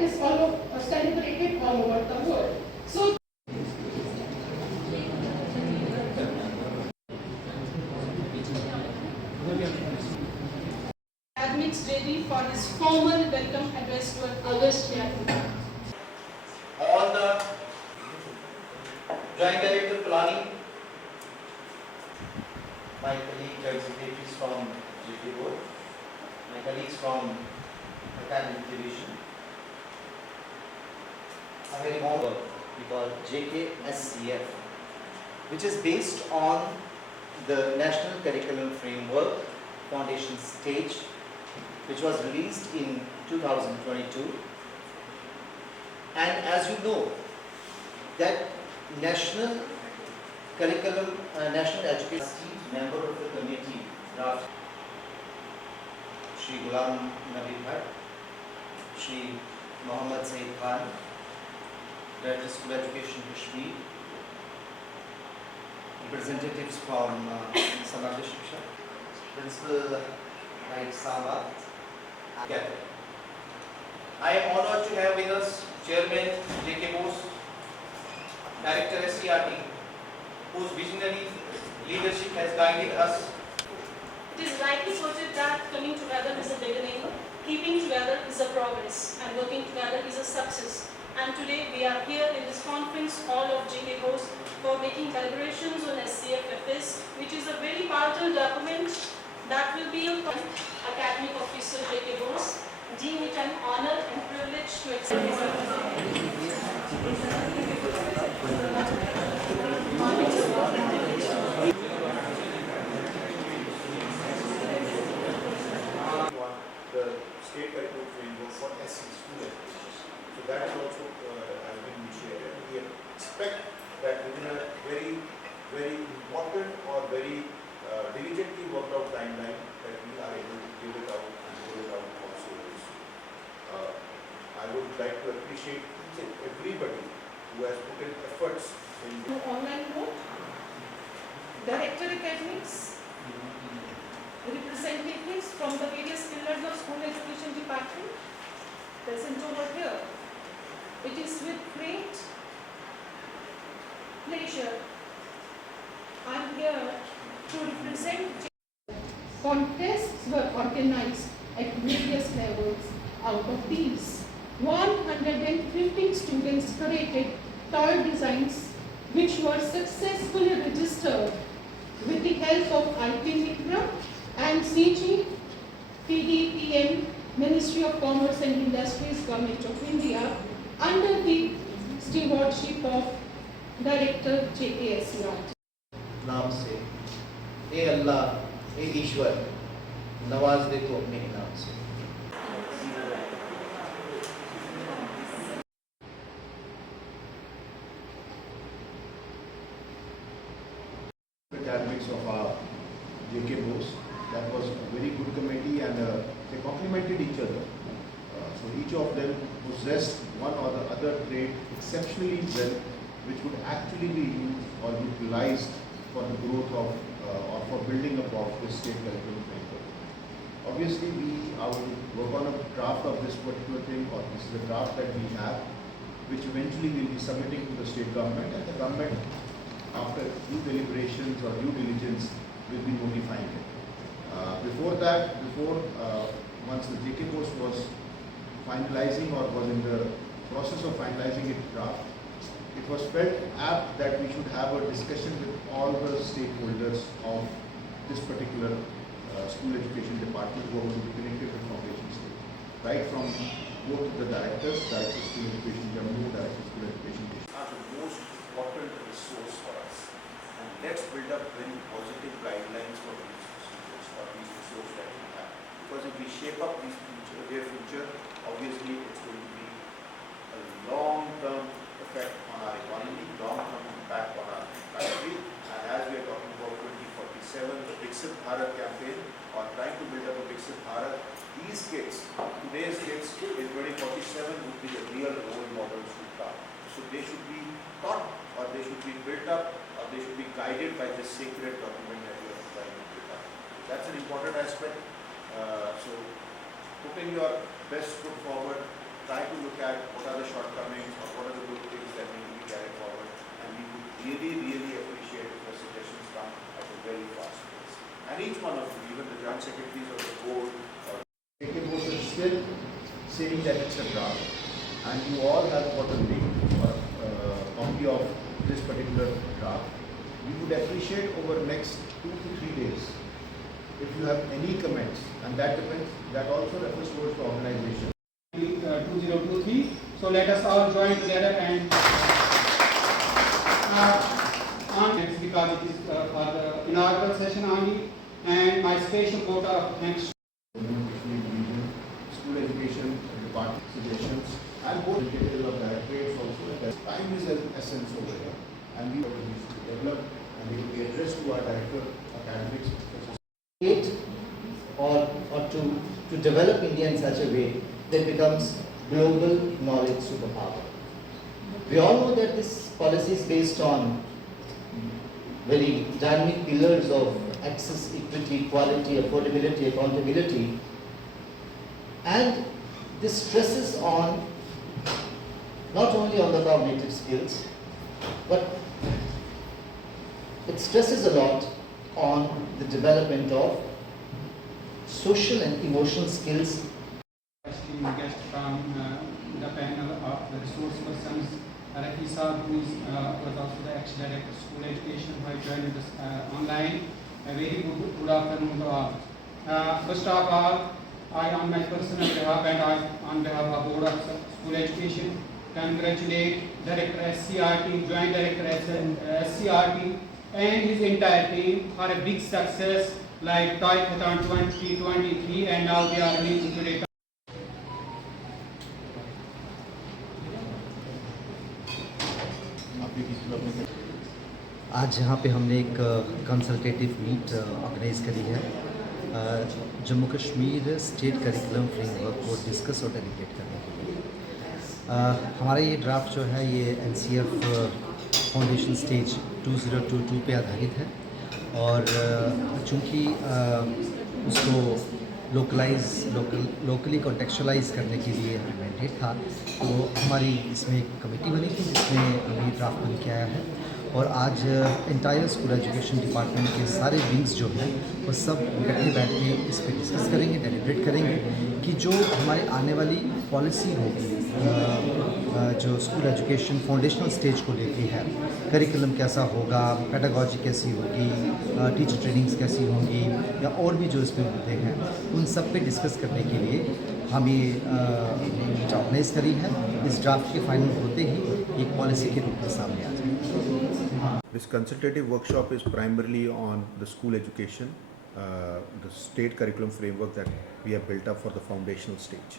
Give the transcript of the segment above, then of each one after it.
is celebrated all over the world. So academics ready for his formal welcome address to August Yaku. On the Joint Director Planning, my colleague executives from JK Board, my colleagues from Academic Division, a very warm welcome. We call JKSCF, which is based on the National Curriculum Framework Foundation Stage, which was released in 2022. And as you know, that National Curriculum, National Education member of the committee, draft Shri Ghulam Nabi Bhatt, Shri Mohammad Zaid Khan, Director of School Education Kashmir, representatives from Samaj Shiksha, Principal Raid Samba. I am honored to have with us Chairman JK Bose, Director SCRT, whose visionary leadership has guided us. It is rightly quoted that coming together is a beginning, keeping together is a progress, and working together is a success. And today we are here in this conference hall of JK Bose for making deliberations on SCFFS, which is a very powerful document that will be a academic officer JK Bose. Deem it an honor and privilege to accept his the state curriculum framework for SC school education. So that is also has been initiated. We expect that within a very important or very diligently worked out timeline that we are able to give it out and roll it out also. I would like to appreciate each and everybody who has put in efforts in online mode, director academics, representatives from the various pillars of school education department present over here. It is with great pleasure I am here to represent. Contests were organized at various levels. Out of these, 115 students created toy designs which were successfully registered with the help of IT Mitra and CG, PDPM, Ministry of Commerce and Industries, Government of India, under the stewardship of Director JKSCRT. नाम से, ए अल्लाह, ए ईश्वर, नवाज दे तो अपने ही नाम से। academics of our JK Bose. That was a very good committee and they complemented each other. So each of them possessed one or the other trait exceptionally well, which would actually be used or utilized for the growth of or for building up of this state curriculum framework. Obviously, we are work on a draft of this particular thing, or this is a draft that we have, which eventually we'll be submitting to the state government, and the government, after due deliberations or due diligence, will be notifying it. Before that, once the JK Bose was finalizing or was in the process of finalizing its draft, it was felt apt that we should have a discussion with all the stakeholders of this particular school education department who are going to be connected with foundation state, right from both the directors, Director of School Education Jammu, Director of School Education are the most important resource for us. And let's build up very positive guidelines for these students or these resources that we have. Because if we shape up their future, obviously it's going to be a long-term effect on our economy, long-term impact on our country. And as we are talking about 2047, the Viksit Bharat campaign, or trying to build up a Viksit Bharat, these kids, today's kids in 2047 would be the real role models to come. So they should be taught, or they should be built up, or they should be guided by this sacred document that we are trying to build up. That's an important aspect. So putting your best foot forward, try to look at what are the shortcomings or what are the good things that need to be carried forward, and we would really appreciate if the suggestions come at a very fast pace. And each one of you, even the joint secretaries of the board, JK Bose is still saying that it's a draft, and you all have got a link or copy of this particular draft. We would appreciate over next 2 to 3 days if you have any comments, and that also refers towards the organization. 2023. So let us all join together and on next, because it is for the inaugural session only, and my special vote of thanks. School education department suggestions and board detail of directorates also. That time is an essence over here, and we want to develop and they will be addressed to our director academics. Or to develop India in such a way that becomes global knowledge superpower. We all know that this policy is based on very dynamic pillars of access, equity, equality, affordability, accountability, and this stresses on not only on the cognitive skills, but it stresses a lot on the development of social and emotional skills. Guest from the panel of the resource persons, Rafi Saab, who was also the ex-director of school education, who had joined us online. A very good afternoon to all. First of all, I, on my personal behalf and I, on behalf of Board of School Education, congratulate Director SCRT, Joint Director SCRT, and his entire team for a big success like Toykathon 2023, and now they are releasing today. आज यहाँ पे हमने एक consultative meet organise करी है Jammu Kashmir state curriculum framework को discuss और deliberate करने के लिए। हमारा ये ड्राफ्ट जो है ये एनसीएफ फाउंडेशन स्टेज 2022 पे आधारित है और चूँकि उसको लोकली कॉन्टेक्चुअलाइज करने के लिए मैंडेट था, तो हमारी इसमें एक कमेटी बनी थी जिसमें अभी ड्राफ्ट बन के आया है और आज इंटायर स्कूल एजुकेशन डिपार्टमेंट के सारे विंग्स जो हैं वो सब इकट्ठे बैठ के इस पर डिस्कस करेंगे, डेलिब्रेट करेंगे कि जो हमारी आने वाली पॉलिसी होगी जो स्कूल एजुकेशन फाउंडेशनल स्टेज को लेके है, करिकुलम कैसा होगा, पेडागॉजी कैसी होगी, टीचर ट्रेनिंग्स कैसी होंगी या और भी जो इसमें मुद्दे हैं, उन सब पे डिस्कस करने के लिए हम ये मीट ऑर्गेनाइज करी है। इस ड्राफ्ट के फाइनल होते ही एक पॉलिसी के रूप में सामने आ जाएगी। This consultative workshop is primarily on the school education, the state curriculum framework that we have built up for the foundational stage.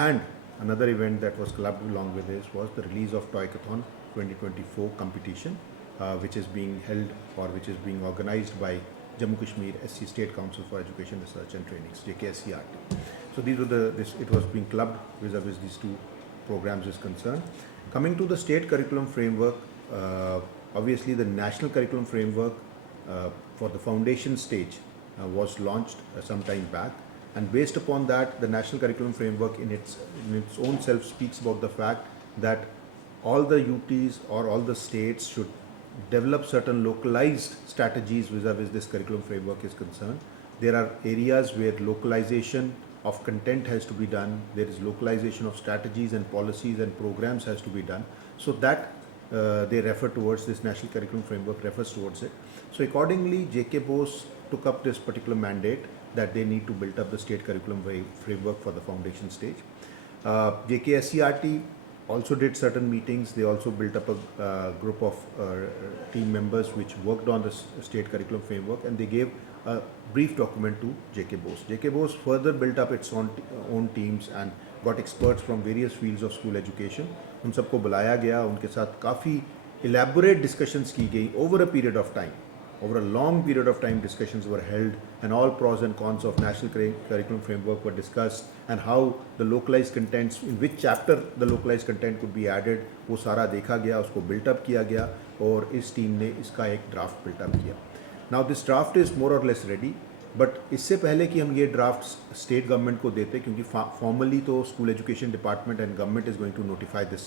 And another event that was clubbed along with this was the release of Toykathon 2024 competition, which is being held or which is being organized by Jammu Kashmir SC State Council for Education Research and Trainings, JKSCRT. So these were it was being clubbed vis-a-vis these two programs is concerned. Coming to the state curriculum framework, obviously the national curriculum framework for the foundation stage was launched some time back, and based upon that the national curriculum framework in its own self speaks about the fact that all the UTs or all the states should develop certain localized strategies vis-a-vis this curriculum framework is concerned. There are areas where localization of content has to be done, there is localization of strategies and policies and programs has to be done, so that they refer towards this national curriculum framework, refers towards it. So accordingly, JK Bose took up this particular mandate that they need to build up the state curriculum framework for the foundation stage. JKSCRT also did certain meetings. They also built up a group of team members which worked on the state curriculum framework, and they gave a brief document to JK Bose. JK Bose further built up its own teams and got experts from various fields of school education. उन सबको बुलाया गया, उनके साथ काफ़ी elaborate discussions की गई over a period of time. Over a long period of time, discussions were held, and all pros and cons of national curriculum framework were discussed, and how the localized contents, in which chapter the localized content could be added, वो सारा देखा गया, उसको built up किया गया, और इस team ने इसका एक draft built up किया. Now this draft is more or less ready. But इससे पहले कि हम ये ड्राफ्ट स्टेट गवर्नमेंट को देते, क्योंकि फॉर्मली तो school education department and government is going to notify this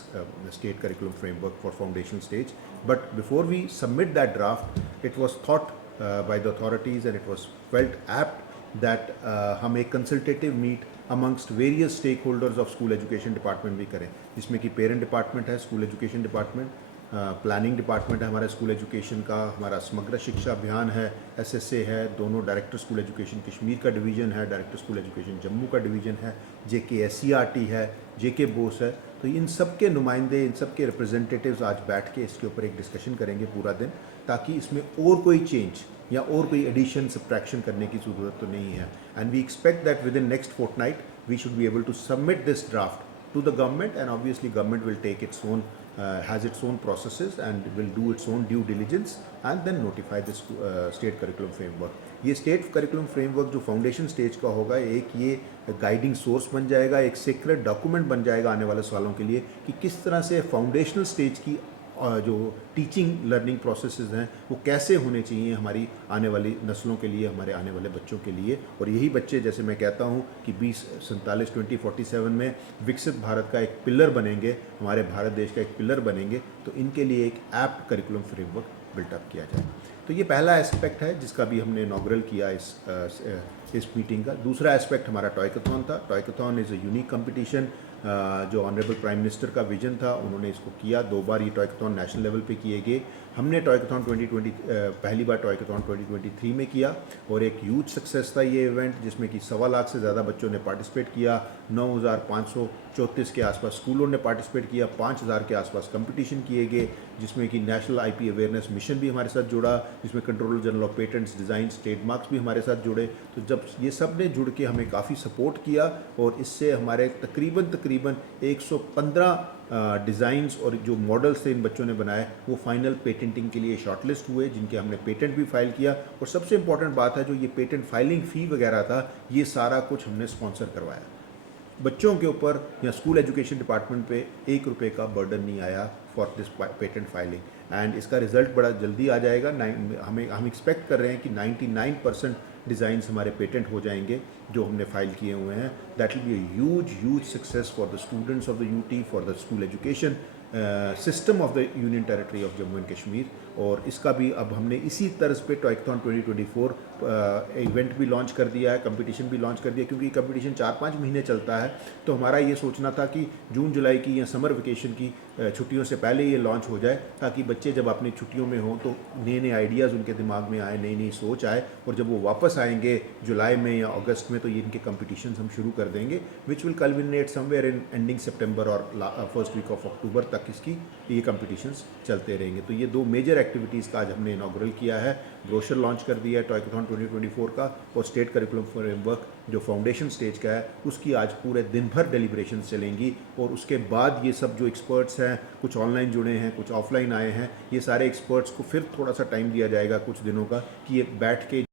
state curriculum framework for foundation stage, but before we submit that draft it was thought by the authorities and it was felt apt that हम एक consultative meet amongst various stake holders of school education department भी करें, जिसमें कि parent department है, school education department, planning department है हमारे school education का, हमारा समग्र शिक्षा अभियान है, SSA है, दोनों डायरेक्टर स्कूल एजुकेशन कश्मीर का डिवीज़न है, डायरेक्टर स्कूल एजुकेशन जम्मू का डिवीज़न है, JK SCRT है, JK बोस है। तो इन सब के नुमाइंदे, इन सब के रिप्रेजेंटेटिव्स आज बैठ के इसके ऊपर एक डिस्कशन करेंगे पूरा दिन, ताकि इसमें और कोई चेंज या और कोई एडिशन सब्ट्रैक्शन करने की ज़रूरत तो नहीं है। And we expect that within next fortnight we should be able to submit this draft to the government, and obviously government will take its own has its own processes and will do its own due diligence and then notify this state curriculum framework. ये state curriculum framework जो foundation stage का होगा, एक ये guiding source बन जाएगा, एक secret document बन जाएगा आने वाले सालों के लिए कि किस तरह से foundational stage की जो टीचिंग लर्निंग प्रोसेसेस हैं वो कैसे होने चाहिए हमारी आने वाली नस्लों के लिए, हमारे आने वाले बच्चों के लिए। और यही बच्चे, जैसे मैं कहता हूँ कि 2047 में विकसित भारत का एक पिलर बनेंगे, हमारे भारत देश का एक पिलर बनेंगे, तो इनके लिए एक ऐप्ट करिकुलम फ्रेमवर्क बिल्टअप किया जाए। तो ये पहला एस्पेक्ट है जिसका भी हमने इनॉग्रल किया इस मीटिंग का। दूसरा एस्पेक्ट हमारा टॉयकथॉन था। Toycathon is a unique competition, जो ऑनरेबल प्राइम मिनिस्टर का विजन था, उन्होंने इसको किया। 2 बार ये टॉयकथॉन नेशनल लेवल पे किए गए। हमने टॉयकथॉन 2020 पहली बार टॉयकथॉन 2023 में किया और एक ह्यूज सक्सेस था ये इवेंट, जिसमें कि 1.25 लाख से ज़्यादा बच्चों ने पार्टिसिपेट किया। 9,534 के आसपास स्कूलों ने पार्टिसिपेट किया। 5,000 के आसपास कंपटीशन किए गए, जिसमें कि नेशनल IP अवेयरनेस मिशन भी हमारे साथ जुड़ा, जिसमें controller general of patents, designs, trademarks भी हमारे साथ जुड़े। तो जब ये सब ने जुड़ के हमें काफ़ी सपोर्ट किया और इससे हमारे तकरीबन 115 डिज़ाइंस और जो मॉडल्स थे इन बच्चों ने बनाए वो फाइनल पेटेंटिंग के लिए शॉर्टलिस्ट हुए, जिनके हमने पेटेंट भी फाइल किया। और सबसे इम्पॉर्टेंट बात है, जो ये पेटेंट फाइलिंग फ़ी वगैरह था, ये सारा कुछ हमने स्पॉन्सर करवाया। बच्चों के ऊपर या स्कूल एजुकेशन डिपार्टमेंट पे 1 रुपये का बर्डन नहीं आया for this patent filing, and इसका रिजल्ट बड़ा जल्दी आ जाएगा। हम एक्सपेक्ट कर रहे हैं कि 99% डिज़ाइंस हमारे पेटेंट हो जाएंगे जो हमने फाइल किए हुए हैं। That will be a huge success for the students of the UT, for the school education system of the union territory of Jammu and Kashmir. और इसका भी अब हमने इसी तर्ज पे टॉयकथॉन 2024 इवेंट भी लॉन्च कर दिया है, कंपटीशन भी लॉन्च कर दिया, क्योंकि कंपटीशन 4-5 महीने चलता है। तो हमारा ये सोचना था कि जून जुलाई की या समर वेकेशन की छुट्टियों से पहले ये लॉन्च हो जाए, ताकि बच्चे जब अपनी छुट्टियों में हों तो नए नए आइडियाज़ उनके दिमाग में आए, नई नई सोच आए, और जब वो वापस आएंगे जुलाई में या अगस्त में तो ये इनके कंपटीशन हम शुरू कर देंगे, which will culminate somewhere in ending सितंबर और फर्स्ट वीक ऑफ अक्टूबर तक इसकी ये कंपटीशंस चलते रहेंगे। तो ये 2 मेजर एक्टिविटीज़ का आज हमने इनॉग्रल किया है। ब्रोशर लॉन्च कर दिया है टॉयकथॉन 2024 का, और स्टेट करिकुलम फ्रेमवर्क जो फाउंडेशन स्टेज का है उसकी आज पूरे दिन भर डेलिब्रेशन चलेंगी। और उसके बाद ये सब जो एक्सपर्ट्स हैं, कुछ ऑनलाइन जुड़े हैं, कुछ ऑफलाइन आए हैं, ये सारे एक्सपर्ट्स को फिर थोड़ा सा टाइम दिया जाएगा कुछ दिनों का, कि ये बैठ के